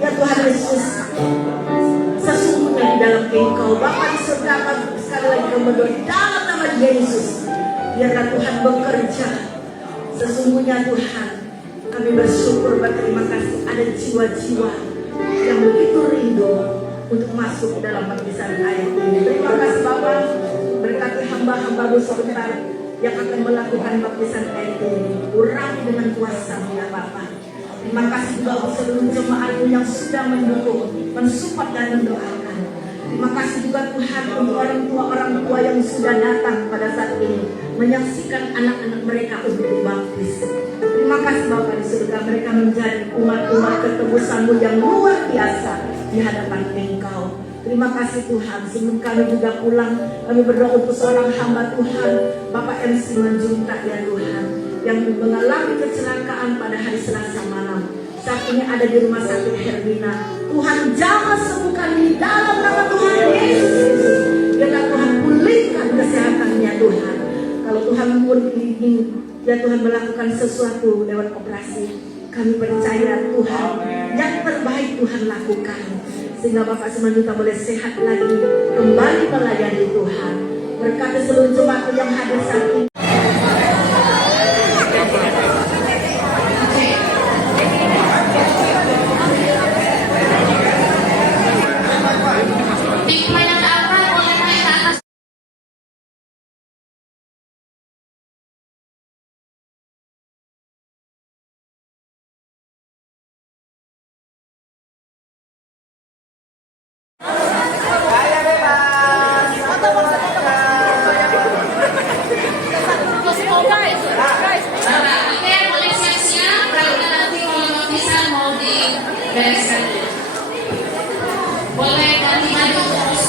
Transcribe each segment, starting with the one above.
Ya Tuhan Yesus, sesungguhnya di dalam Engkau Bapa di surga, sekali lagi kami berdoa di dalam nama Yesus, biarlah Tuhan bekerja. Sesungguhnya Tuhan, kami bersyukur, berterima kasih ada jiwa-jiwa yang begitu rindu untuk masuk dalam baptisan air ini. Terima kasih Bapak, berkati hamba-hamba-Mu sebentar yang akan melakukan baptisan air ini. Urapi dengan kuasa-Mu ya Bapak. Terima kasih juga untuk seluruh jemaat-Mu yang sudah mendukung, mensupport dan mendoakan. Terima kasih juga Tuhan untuk orang tua yang sudah datang pada saat ini menyaksikan anak-anak mereka untuk dibaptis. Terima kasih Bapak di surga, mereka menjadi umat-umat ketebusan-Mu yang luar biasa di hadapan Engkau. Terima kasih Tuhan. Sebelum kami juga pulang, kami berdoa untuk seorang hamba Tuhan, Bapak MC Manjunta ya Tuhan, yang mengalami kecelakaan pada hari Selasa malam. Saat ini ada di rumah sakit Herbina. Tuhan jamah sembuhkan di dalam nama Tuhan Yesus. Biarlah Tuhan pulihkan kesehatannya Tuhan. Kalau Tuhan ingin ya Tuhan melakukan sesuatu lewat operasi, kami percaya Tuhan yang terbaik Tuhan lakukan, sehingga Bapak Simanjunta boleh sehat lagi, kembali melayani Tuhan. Berkati seluruh jemaat yang hadir saat ini. Boleh ganti baju terus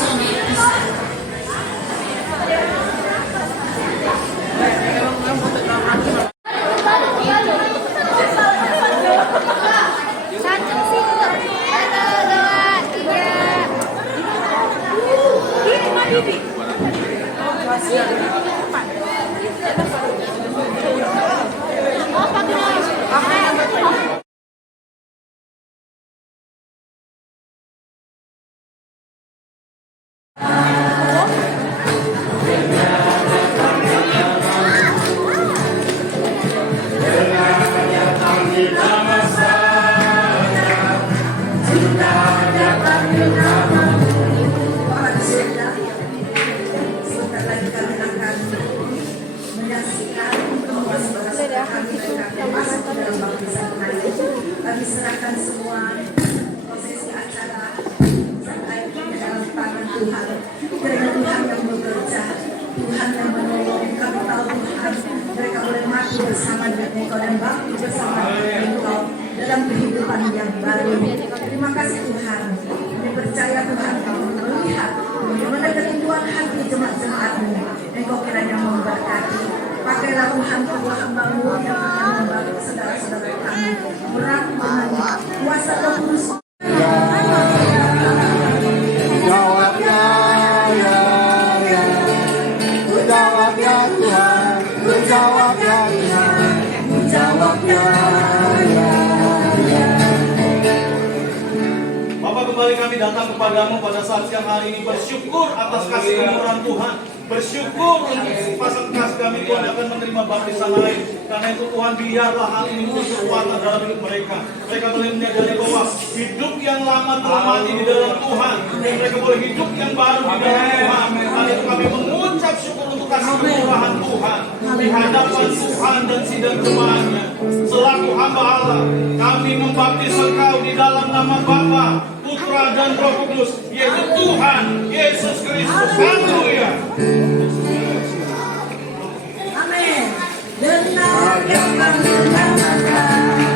kami serahkan semua prosesi acara sampai ke dalam tangan Tuhan. Kiranya Tuhan yang bekerja, Tuhan yang menolong. Kami tahu Tuhan, mereka boleh mati bersama dengan Engkau dan bakti bersama dengan Engkau dalam kehidupan yang baru. Terima kasih Tuhan. Kami percaya Tuhan Kau melihat bagaimana kerinduan hati jemaat-jemaat-Mu. Engkau kiranya memberkati. Pakailah Tuhan kedua hamba-Mu yang akan membantu saudara-saudara kami berlaku dengan kuasa Roh Kudus. Jawabnya ya, jawabnya Tuhan, jawabnya Tuhan, jawabnya ya. Bapak, kembali kami datang kepadamu pada saat siang hari ini bersyukur atas kasih kemurahan Tuhan. Bersyukur untuk pasang kas kami Tuhan akan menerima baptisan air. Karena itu Tuhan biarlah hal ini menjadi kekuatan dalam hidup mereka. Mereka boleh menyadari bahwa hidup yang lama telah mati di dalam Tuhan. Dan mereka boleh hidup yang baru di dalam Tuhan. Karena itu kami mengucap syukur untuk kasih kemurahan Tuhan di hadapan Tuhan dan sidang jemaatnya. Selaku hamba Allah, kami membaptis Engkau di dalam nama Bapa, Putra dan Roh Kudus, yaitu Tuhan Yesus Kristus. Haleluya. Amin. Benar yang menyenangkan.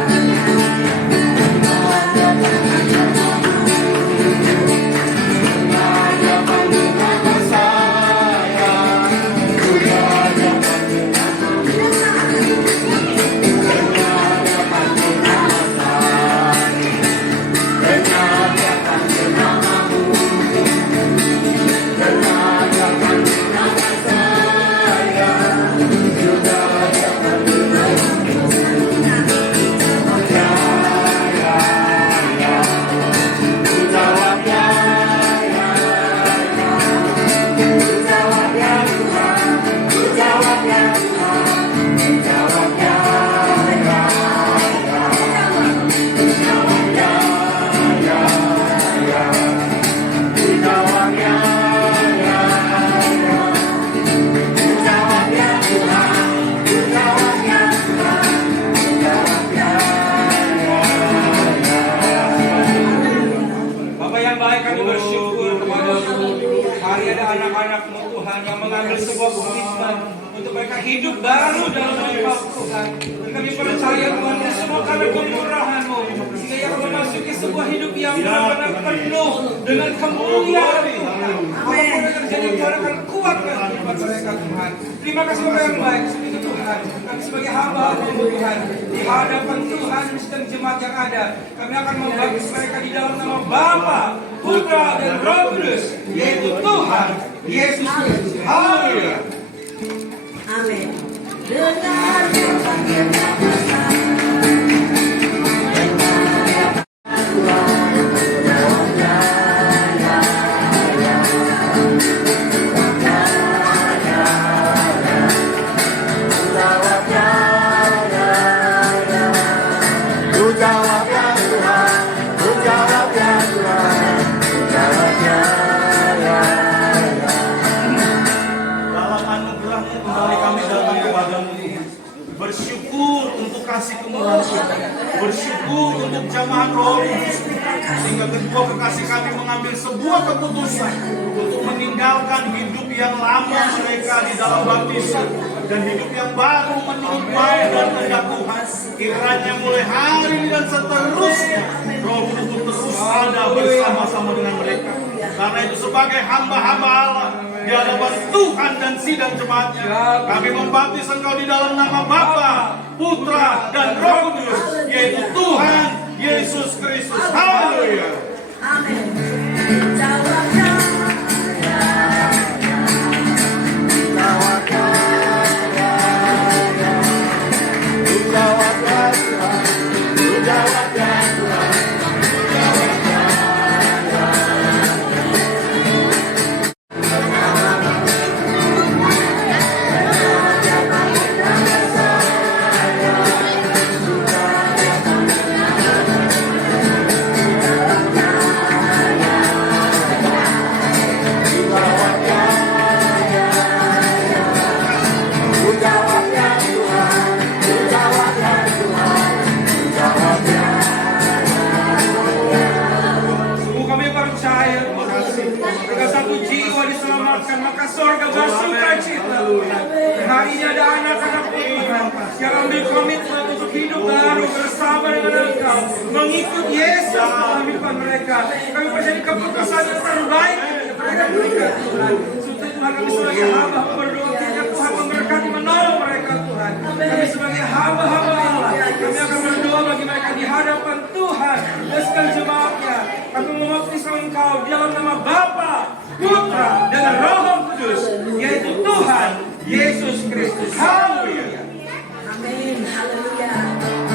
anak-anakmu Tuhan yang mengambil sebuah komitmen untuk mereka hidup baru dalam Engkau Tuhan. Dan kami percaya Tuhan ini semua karena kemurahan-Mu, sehingga ia akan memasuki sebuah hidup yang benar-benar penuh dengan kemuliaan Tuhan. Apapun yang terjadi Tuhan akan kuatkan kehidupan mereka Tuhan. Terima kasih Bapak yang baik, sungguh Tuhan. Kami sebagai hamba-Mu Tuhan, di hadapan Tuhan dan jemaat yang ada, kami akan membaptis mereka di dalam nama Bapa, Putra dan Roh Kudus, yaitu Tuhan Yesus Kristus. Haleluya. Amin. Dengar panggil nama Ku jawab ya Tuhan, ku jawab ya Tuhan, ku jawab ya, ya, ya. Dalam anugerah-Mu kembali kami datang kepadamu. Bersyukur untuk kasih kemurahan-Mu. Bersyukur untuk jamaah Roh Kudus. Sehingga kedua kekasih kami mengambil sebuah keputusan untuk meninggalkan hidup yang lama mereka di dalam baptisan dan hidup yang baru menurut mau dan kehendak Tuhan. Kiranya mulai hari ini dan seterusnya Roh Kudus terus ada bersama-sama dengan mereka. Karena itu sebagai hamba-hamba Allah di hadapan Tuhan dan sidang jemaatnya, kami membaptis Engkau di dalam nama Bapa, Putra dan Roh Kudus, yaitu Tuhan Yesus Kristus. Haleluya. Amin. Jawab ya. Jawab ya, ya, ya. Ku jawab ya Tuhan, ku jawab ya Tuhan, ku jawab ya, ya. Ku jawab ya Tuhan, ku jawab ya Tuhan, ku jawab ya. Sungguh kami percaya jika satu jiwa diselamatkan, maka sorga bersuka cita. Hari ini ada anak-anak Tuhan yang ambil komitmen untuk hidup baru bersama dengan Engkau, mengikut Yesus dalam kehidupan mereka. Kami percaya keputusan yang terbaik yang mereka berikan Tuhan. Sudah Tuhan, kami sebagai hamba berdoa kiranya Tuhan memberkati menolong mereka Tuhan. Kami sebagai hamba-hamba Allah, kami akan berdoa bagi mereka di hadapan Tuhan dan segala jemaatnya. Kami membaptis Engkau di dalam nama Bapa, Putra dan Roh Kudus, yaitu Tuhan Yesus Kristus. Haleluya. Amin. Haleluya.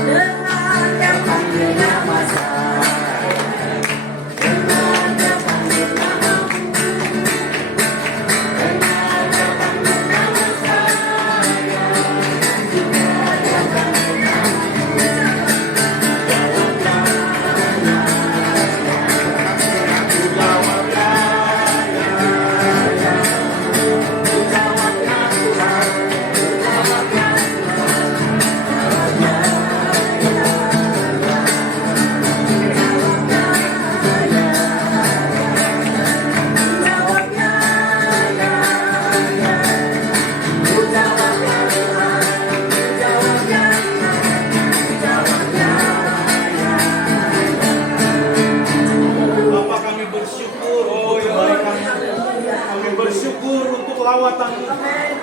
Dengar yang panggil nama saya. Dengar yang panggil namamu. Dengar yang panggil nama saya. Dengar yang panggil namamu. Ku jawab ya, ya, ya. Ku jawab ya Tuhan, ku jawab ya Tuhan. Bapa, kami bersyukur untuk kebaikan-Mu. Kami bersyukur untuk lawatan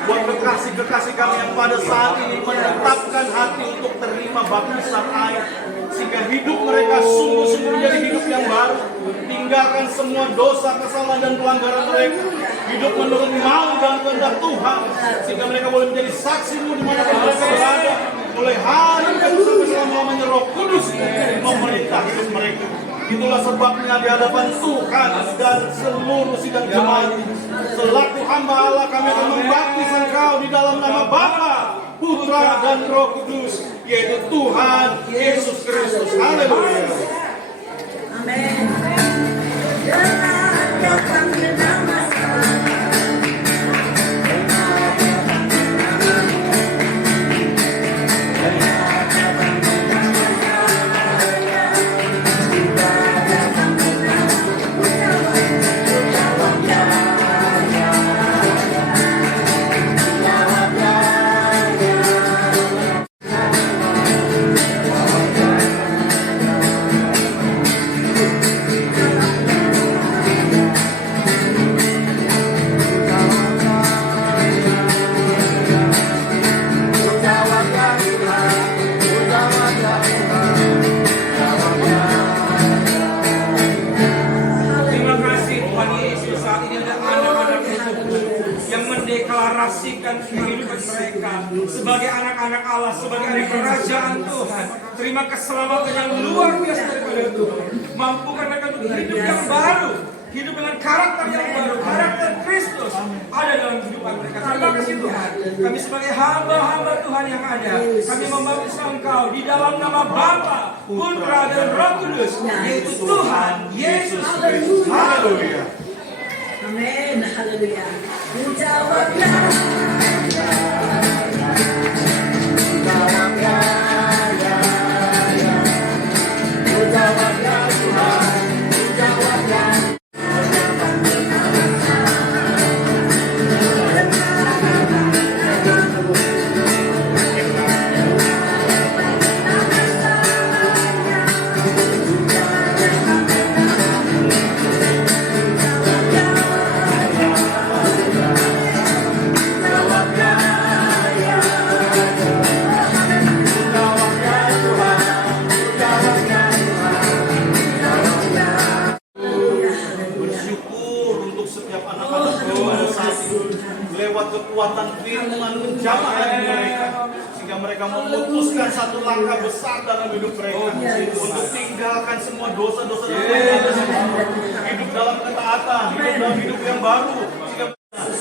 buat kekasih-kekasih kami yang pada saat ini menetapkan hati untuk terima baptisan air, sehingga hidup mereka sungguh-sungguh menjadi hidup yang baru. Tinggalkan semua dosa, kesalahan dan pelanggaran mereka. Hidup menurut mau dan kehendak Tuhan, sehingga mereka boleh menjadi saksi-Mu di mana mereka berada. Mulai hari ini sampai selama-lamanya Roh Kudus memerintah hidup mereka. Itulah sebabnya di hadapan Tuhan dan seluruh sidang jemaat, selaku hamba Allah, kami akan membaptis Engkau di dalam nama Bapa, Putra dan Roh Kudus, yaitu Tuhan Yesus Kristus. Haleluya. Amin. Dengar yang panggil nama saya. menarasikan kehidupan mereka sebagai anak-anak Allah, sebagai anak kerajaan Tuhan. Terima keselamatan yang luar biasa daripada Tuhan. Mampukan mereka untuk hidup yang baru, hidup dengan karakter yang baru, karakter Kristus ada dalam kehidupan mereka. Terima kasih Tuhan. Kami sebagai hamba-hamba Tuhan yang ada, kami membaptis Engkau di dalam nama Bapa, Putra dan Roh Kudus, yaitu Tuhan Yesus Kristus. Haleluya. Amin. Haleluya. Menjawablah. Bersyukur untuk setiap anak-anak pada saat ini lewat kekuatan firman menjamah hati mereka sehingga mereka memutuskan satu langkah besar dalam hidup mereka untuk tinggalkan semua dosa-dosa dan hidup dalam ketaatan, hidup dalam hidup yang baru sehingga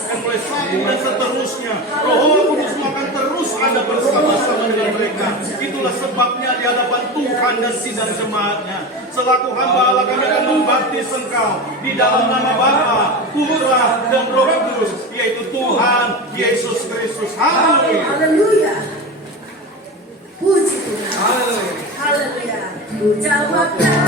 dan mulai satu dan seterusnya Roh Kudus akan terus ada bersama-sama dengan mereka. Itulah sebabnya di hadapan Tuhan dan sidang jemaatnya selaku hamba Allah kami akan membaptis engkau di dalam nama Bapa, Putra dan Roh Kudus, yaitu Tuhan Yesus Kristus. Haleluya. Haleluya. Puji Tuhan. Haleluya. Haleluya. Menjawablah.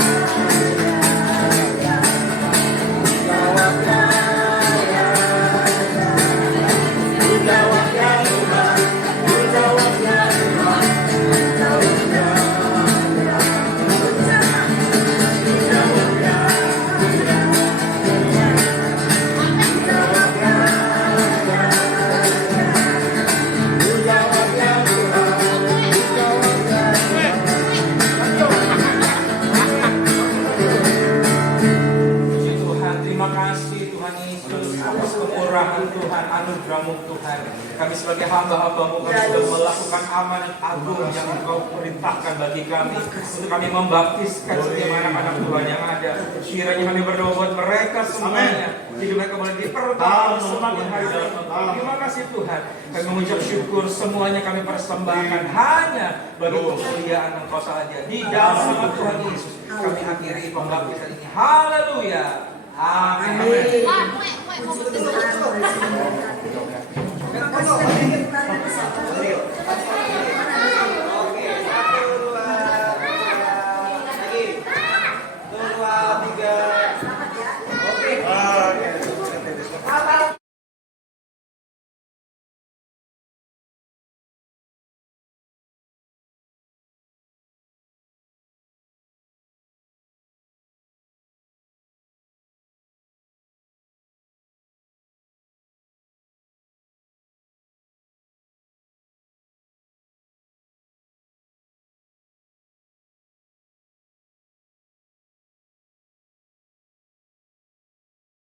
Puji Tuhan, terima kasih Tuhan Yesus atas kemurahan Tuhan, anugerah-Mu Tuhan. Kami sebagai hamba-hamba-Mu kami sudah melakukan amanat agung yang Engkau perintahkan bagi kami untuk kami membaptiskan setiap anak-anak Tuhan yang ada. Kiranya kami berdoa buat mereka semuanya, hidup mereka boleh diperbaiki semakin hari dalam Engkau. Terima kasih Tuhan. Kami mengucap syukur semuanya kami persembahkan hanya bagi kemuliaan Engkau saja. Di dalam nama Tuhan Yesus kami akhiri pembaptisan ini. Haleluya. Amin. Puji Tuhan. Terima kasih.